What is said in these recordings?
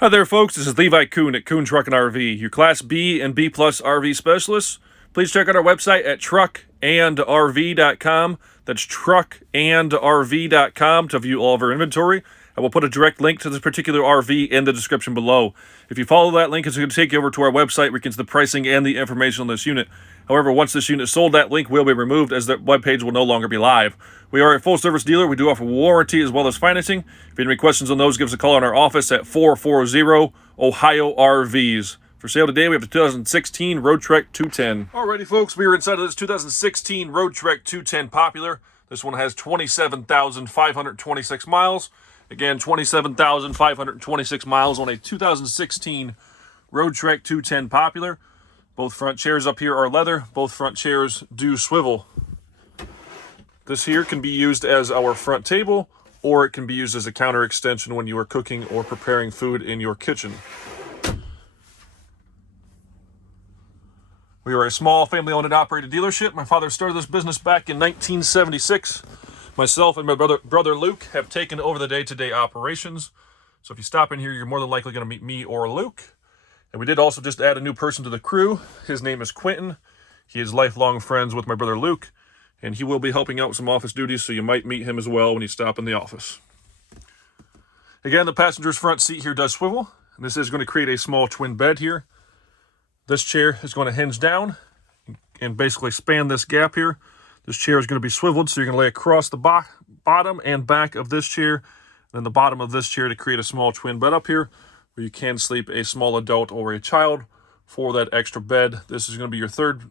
Hi there, folks. This is Levi Kuhn at Kuhn Truck and RV, your Class B and B Plus RV specialist. Please check out our website at truckandrv.com. That's truckandrv.com to view all of our inventory. I will put a direct link to this particular RV in the description below. If you follow that link, it's going to take you over to our website where you can see the pricing and the information on this unit. However, once this unit is sold, that link will be removed as the webpage will no longer be live. We are a full-service dealer. We do offer warranty as well as financing. If you have any questions on those, give us a call in our office at 440-OHIO RVs. For sale today, we have the 2016 Roadtrek 210. Alrighty, folks, we are inside of this 2016 Roadtrek 210 Popular. This one has 27,526 miles. Again, 27,526 miles on a 2016 Roadtrek 210 Popular. Both front chairs up here are leather. Both front chairs do swivel. This here can be used as our front table, or it can be used as a counter extension when you are cooking or preparing food in your kitchen. We are a small family-owned and operated dealership. My father started this business back in 1976. Myself and my brother Luke have taken over the day-to-day operations. So if you stop in here, you're more than likely going to meet me or Luke. And we did also just add a new person to the crew. His name is Quentin. He is lifelong friends with my brother Luke, and he will be helping out with some office duties, so you might meet him as well when you stop in the office. Again, the passenger's front seat here does swivel, and this is going to create a small twin bed here. This chair is going to hinge down and basically span this gap here. This chair is going to be swiveled, so you're going to lay across the bottom and back of this chair, then the bottom of this chair to create a small twin bed up here, where you can sleep a small adult or a child for that extra bed. This is going to be your third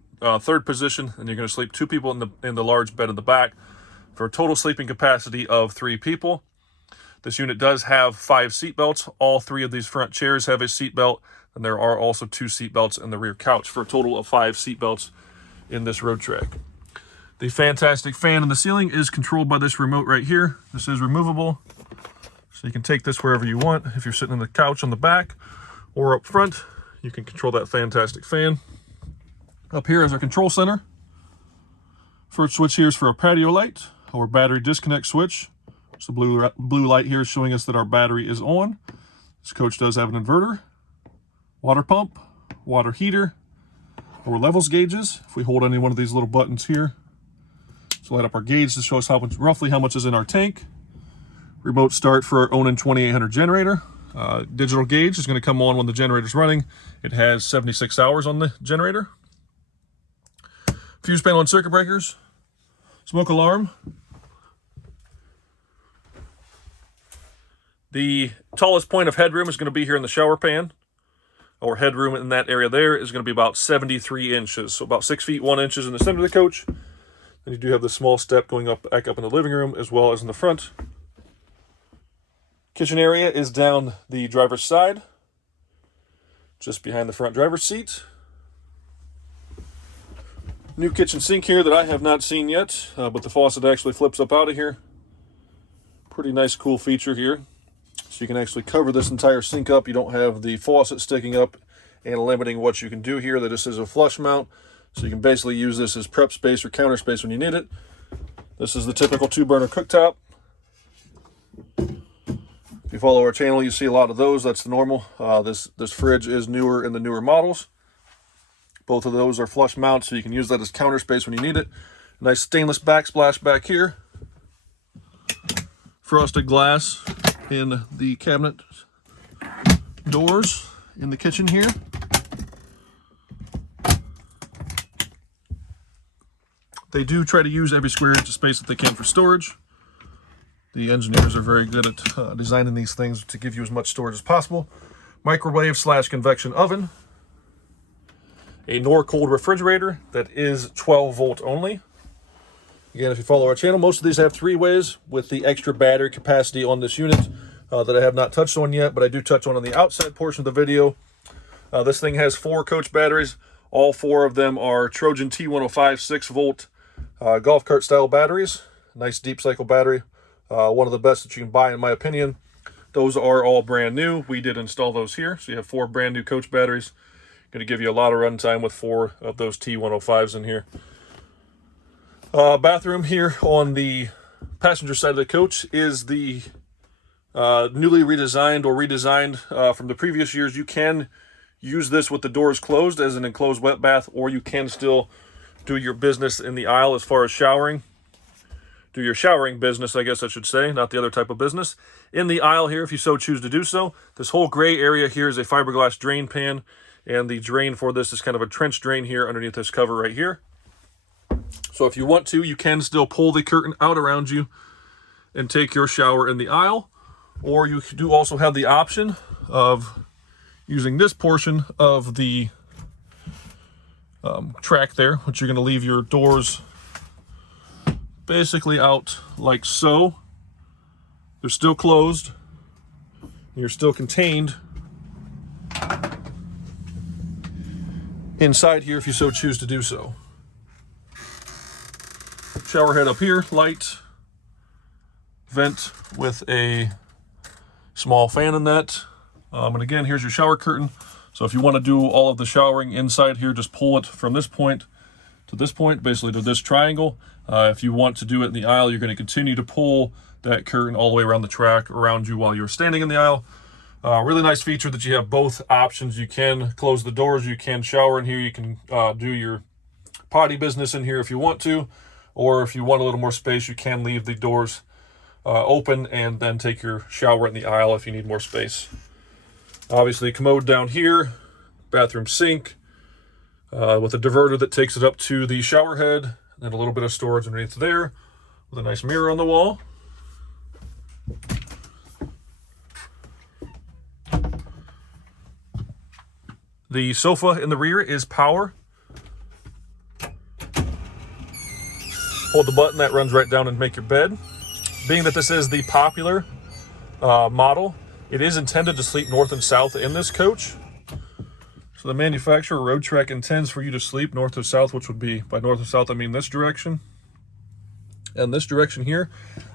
position, and you're going to sleep two people in the large bed in the back for a total sleeping capacity of 3 people. This unit does have 5 seat belts. All 3 of these front chairs have a seat belt, and there are also 2 seat belts in the rear couch for a total of 5 seat belts in this Roadtrek. The fantastic fan in the ceiling is controlled by this remote right here. This is removable, so you can take this wherever you want. If you're sitting on the couch on the back or up front, you can control that fantastic fan. Up here is our control center. First switch here is for our patio light, our battery disconnect switch. So the blue light here is showing us that our battery is on. This coach does have an inverter, water pump, water heater, our levels gauges. If we hold any one of these little buttons here, to light up our gauge to show us roughly how much is in our tank. Remote start for our Onan 2800 generator. Digital gauge is going to come on when the generator's running. It has 76 hours on the generator. Fuse panel and circuit breakers. Smoke alarm. The tallest point of headroom is going to be here in the shower pan. Our headroom in that area there is going to be about 73 inches. So about 6 feet 1 inch in the center of the coach. And you do have the small step going back up in the living room as well as in the front. Kitchen area is down the driver's side, just behind the front driver's seat. New kitchen sink here that I have not seen yet, but the faucet actually flips up out of here. Pretty nice, cool feature here. So you can actually cover this entire sink up. You don't have the faucet sticking up and limiting what you can do here. That this is a flush mount, so you can basically use this as prep space or counter space when you need it. This is the typical 2-burner cooktop. If you follow our channel, you see a lot of those. That's the normal. This fridge is newer in the newer models. Both of those are flush mounts, so you can use that as counter space when you need it. Nice stainless backsplash back here. Frosted glass in the cabinet doors in the kitchen here. They do try to use every square inch of space that they can for storage. The engineers are very good at designing these things to give you as much storage as possible. Microwave / convection oven. A Norcold refrigerator that is 12 volt only. Again, if you follow our channel, most of these have 3-ways with the extra battery capacity on this unit that I have not touched on yet, but I do touch on the outside portion of the video. This thing has 4 coach batteries. All 4 of them are Trojan T105 6-volt golf cart style batteries. Nice deep cycle battery. One of the best that you can buy in my opinion. Those are all brand new. We did install those here. So you have 4 brand new coach batteries. Going to give you a lot of runtime with 4 of those T105s in here. Bathroom here on the passenger side of the coach is the newly redesigned or redesigned from the previous years. You can use this with the doors closed as an enclosed wet bath, or you can still do your business in the aisle as far as showering. Do your showering business, I guess I should say, not the other type of business. In the aisle here, if you so choose to do so, this whole gray area here is a fiberglass drain pan, and the drain for this is kind of a trench drain here underneath this cover right here. So if you want to, you can still pull the curtain out around you and take your shower in the aisle, or you do also have the option of using this portion of the track there, which you're going to leave your doors basically out like so. They're still closed. You're still contained inside here if you so choose to do so. Shower head up here, light, vent with a small fan in that. And again, here's your shower curtain. So if you want to do all of the showering inside here, just pull it from this point to this point, basically to this triangle. If you want to do it in the aisle, you're going to continue to pull that curtain all the way around the track around you while you're standing in the aisle. Really nice feature that you have both options. You can close the doors, you can shower in here, you can do your potty business in here if you want to, or if you want a little more space, you can leave the doors open and then take your shower in the aisle if you need more space. Obviously, commode down here, bathroom sink, with a diverter that takes it up to the shower head, and a little bit of storage underneath there, with a nice mirror on the wall. The sofa in the rear is power. Hold the button, that runs right down and make your bed. Being that this is the popular model, it is intended to sleep north and south in this coach. So the manufacturer, Roadtrek, intends for you to sleep north or south, which would be, by north or south, I mean this direction. And this direction here.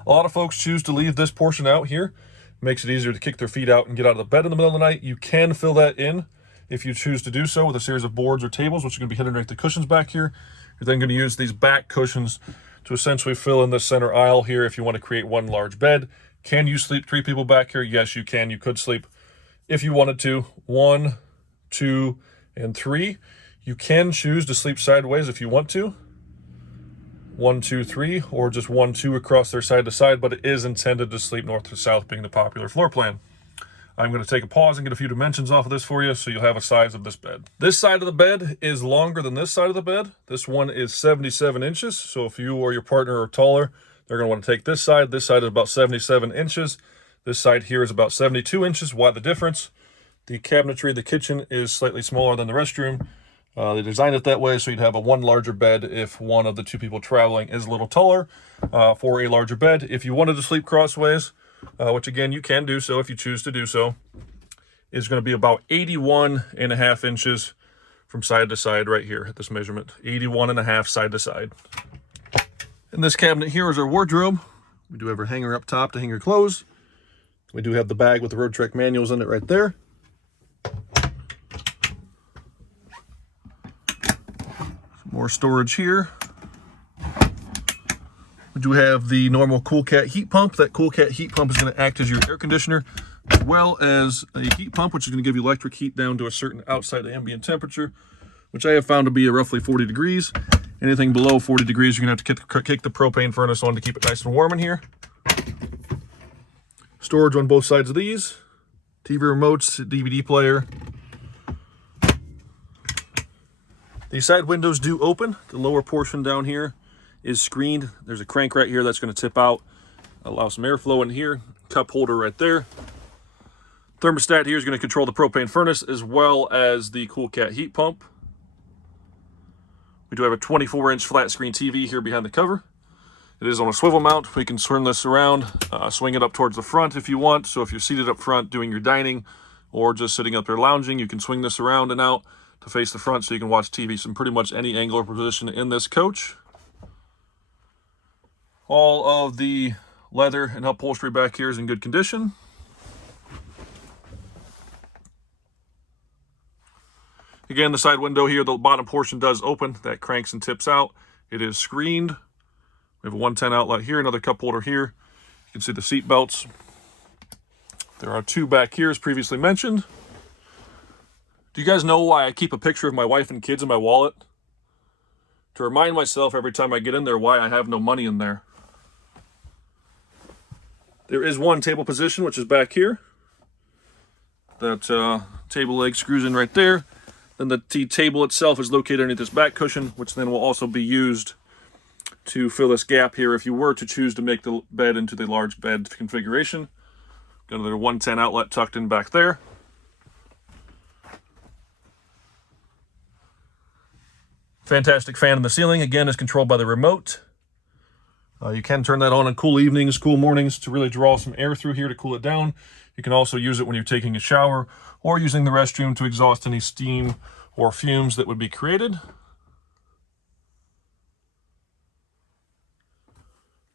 A lot of folks choose to leave this portion out here. Makes it easier to kick their feet out and get out of the bed in the middle of the night. You can fill that in if you choose to do so with a series of boards or tables, which are going to be hidden underneath the cushions back here. You're then going to use these back cushions to essentially fill in the center aisle here if you want to create one large bed. Can you sleep 3 people back here? Yes, you can. You could sleep, if you wanted to, 1, 2, and 3. You can choose to sleep sideways if you want to. 1, 2, 3, or just 1, 2 across there side to side, but it is intended to sleep north to south, being the popular floor plan. I'm going to take a pause and get a few dimensions off of this for you so you'll have a size of this bed. This side of the bed is longer than this side of the bed. This one is 77 inches, so if you or your partner are taller, they're going to want to take this side. This side is about 77 inches. This side here is about 72 inches. Why the difference? The cabinetry, the kitchen is slightly smaller than the restroom. They designed it that way so you'd have a one larger bed if one of the 2 people traveling is a little taller for a larger bed. If you wanted to sleep crossways, which again you can do so if you choose to do so, is going to be about 81.5 inches from side to side right here at this measurement. 81.5 side to side. In this cabinet here is our wardrobe. We do have our hanger up top to hang your clothes. We do have the bag with the Roadtrek manuals in it right there. More storage here. We do have the normal Cool Cat heat pump. That Cool Cat heat pump is going to act as your air conditioner, as well as a heat pump, which is going to give you electric heat down to a certain outside ambient temperature, which I have found to be roughly 40 degrees. Anything below 40 degrees, you're going to have to kick the propane furnace on to keep it nice and warm in here. Storage on both sides of these. TV remotes, DVD player. These side windows do open. The lower portion down here is screened. There's a crank right here that's going to tip out, allow some airflow in here. Cup holder right there. Thermostat here is going to control the propane furnace as well as the Cool Cat heat pump. We do have a 24-inch flat screen TV here behind the cover. It is on a swivel mount. We can turn this around, swing it up towards the front if you want. So if you're seated up front doing your dining or just sitting up there lounging, you can swing this around and out to face the front so you can watch TV from pretty much any angle or position in this coach. All of the leather and upholstery back here is in good condition. Again, the side window here, the bottom portion does open. That cranks and tips out. It is screened. We have a 110 outlet here, another cup holder here. You can see the seat belts. There are two back here, as previously mentioned. Do you guys know why I keep a picture of my wife and kids in my wallet? To remind myself every time I get in there why I have no money in there. There is one table position, which is back here. That table leg screws in right there. Then the table itself is located underneath this back cushion, which then will also be used to fill this gap here if you were to choose to make the bed into the large bed configuration. Got another 110 outlet tucked in back there. Fantastic fan in the ceiling, again, is controlled by the remote. You can turn that on cool evenings, cool mornings to really draw some air through here to cool it down. You can also use it when you're taking a shower or using the restroom to exhaust any steam or fumes that would be created.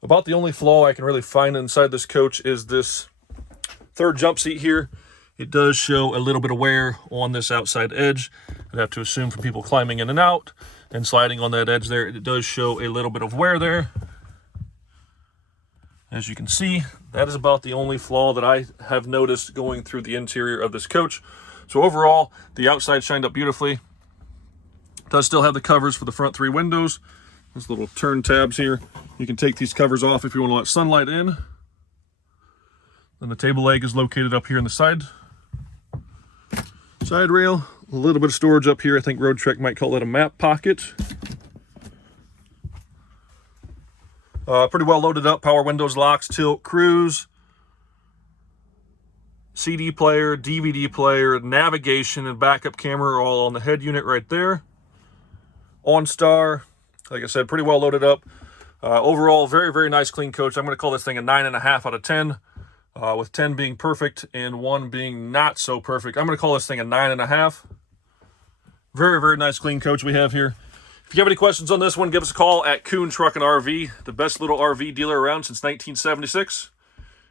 About the only flaw I can really find inside this coach is this third jump seat here. It does show a little bit of wear on this outside edge. I'd have to assume from people climbing in and out and sliding on that edge there, it does show a little bit of wear there. As you can see, that is about the only flaw that I have noticed going through the interior of this coach. So overall, the outside shined up beautifully. It does still have the covers for the front three windows. Those little turn tabs here. You can take these covers off if you want to let sunlight in. Then the table leg is located up here in the side rail. A little bit of storage up here. I think Roadtrek might call that a map pocket. Pretty well loaded up. Power windows, locks, tilt, cruise, CD player, DVD player, navigation, and backup camera are all on the head unit right there. OnStar, like I said, pretty well loaded up. Overall, very, very nice, clean coach. I'm going to call this thing a 9.5 out of 10, with 10 being perfect and 1 being not so perfect. I'm going to call this thing a 9.5. Very, very nice, clean coach we have here. If you have any questions on this one, give us a call at Kuhn Truck and RV, the best little RV dealer around since 1976.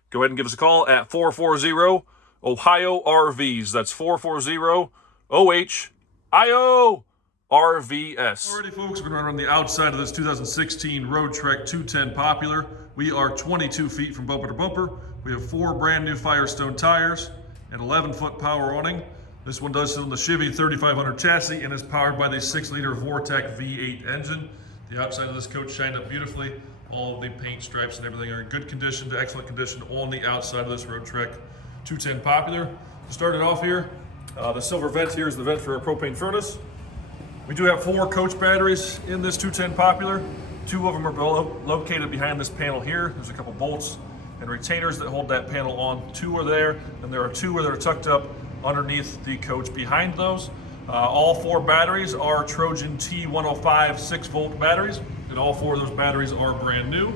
Go ahead and give us a call at 440-OHIO-RVs. That's 440-OHIO-RVS. Alrighty, folks, we're going to run the outside of this 2016 Roadtrek 210 Popular. We are 22 feet from bumper to bumper. We have 4 brand new Firestone tires and 11-foot power awning. This one does sit on the Chevy 3500 chassis and is powered by the 6-liter Vortec V8 engine. The outside of this coach shined up beautifully. All of the paint stripes and everything are in good condition to excellent condition on the outside of this Roadtrek 210 Popular. To start it off here, the silver vent here is the vent for a propane furnace. We do have 4 coach batteries in this 210 Popular. 2 of them are located behind this panel here. There's a couple bolts and retainers that hold that panel on. 2 are there, and there are 2 that are tucked up underneath the coach behind those. All 4 batteries are Trojan T105 6-volt batteries, and all 4 of those batteries are brand new.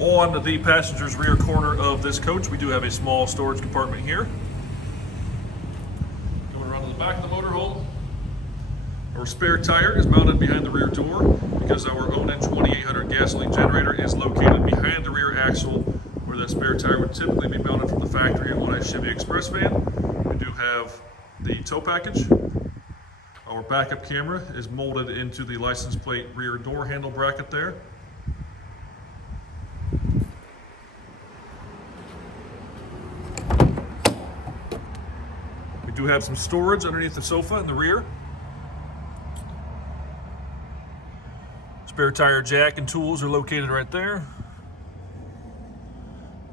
On the passenger's rear corner of this coach, we do have a small storage compartment here. Going around to the back of the motorhome. Our spare tire is mounted behind the rear door because our Onan 2800 gasoline generator is located behind the rear axle where that spare tire would typically be mounted from the factory on a Chevy Express van. We do have the tow package. Our backup camera is molded into the license plate rear door handle bracket there. We do have some storage underneath the sofa in the rear. Spare tire jack and tools are located right there.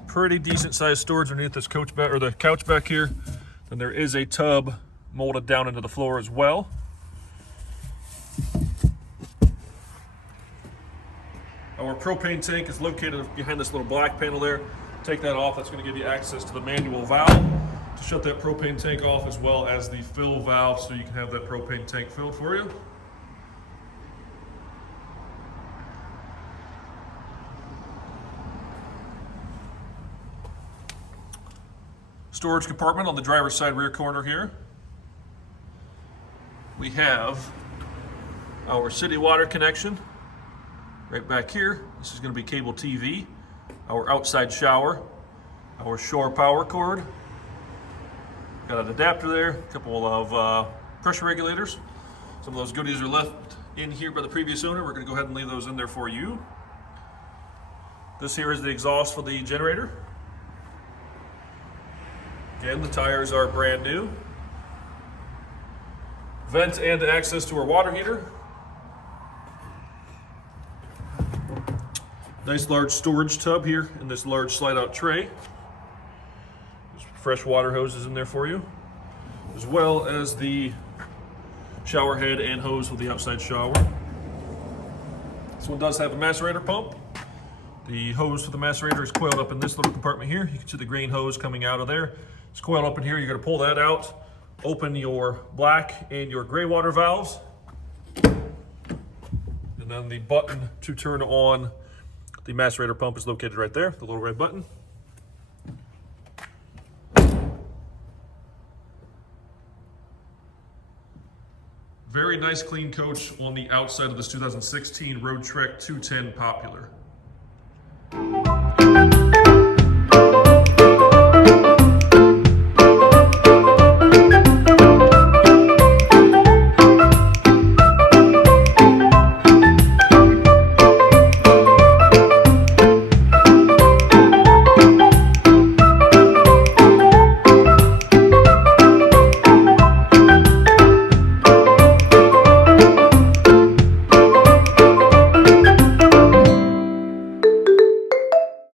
Pretty decent sized storage underneath this coach back, or the couch back here. And there is a tub molded down into the floor as well. Our propane tank is located behind this little black panel there. Take that off, that's going to give you access to the manual valve to shut that propane tank off, as well as the fill valve so you can have that propane tank filled for you. Storage compartment on the driver's side rear corner here. We have our city water connection right back here. This is going to be cable TV. Our outside shower, our shore power cord. Got an adapter there, a couple of pressure regulators. Some of those goodies are left in here by the previous owner. We're going to go ahead and leave those in there for you. This here is the exhaust for the generator. Again, the tires are brand new. Vent and access to our water heater. Nice large storage tub here in this large slide-out tray. There's fresh water hoses in there for you, as well as the shower head and hose for the outside shower. This one does have a macerator pump. The hose for the macerator is coiled up in this little compartment here. You can see the green hose coming out of there. It's coiled up in here. You're going to pull that out, open your black and your gray water valves, and then the button to turn on the macerator pump is located right there, the little red button. Very nice clean coach on the outside of this 2016 Roadtrek 210 Popular.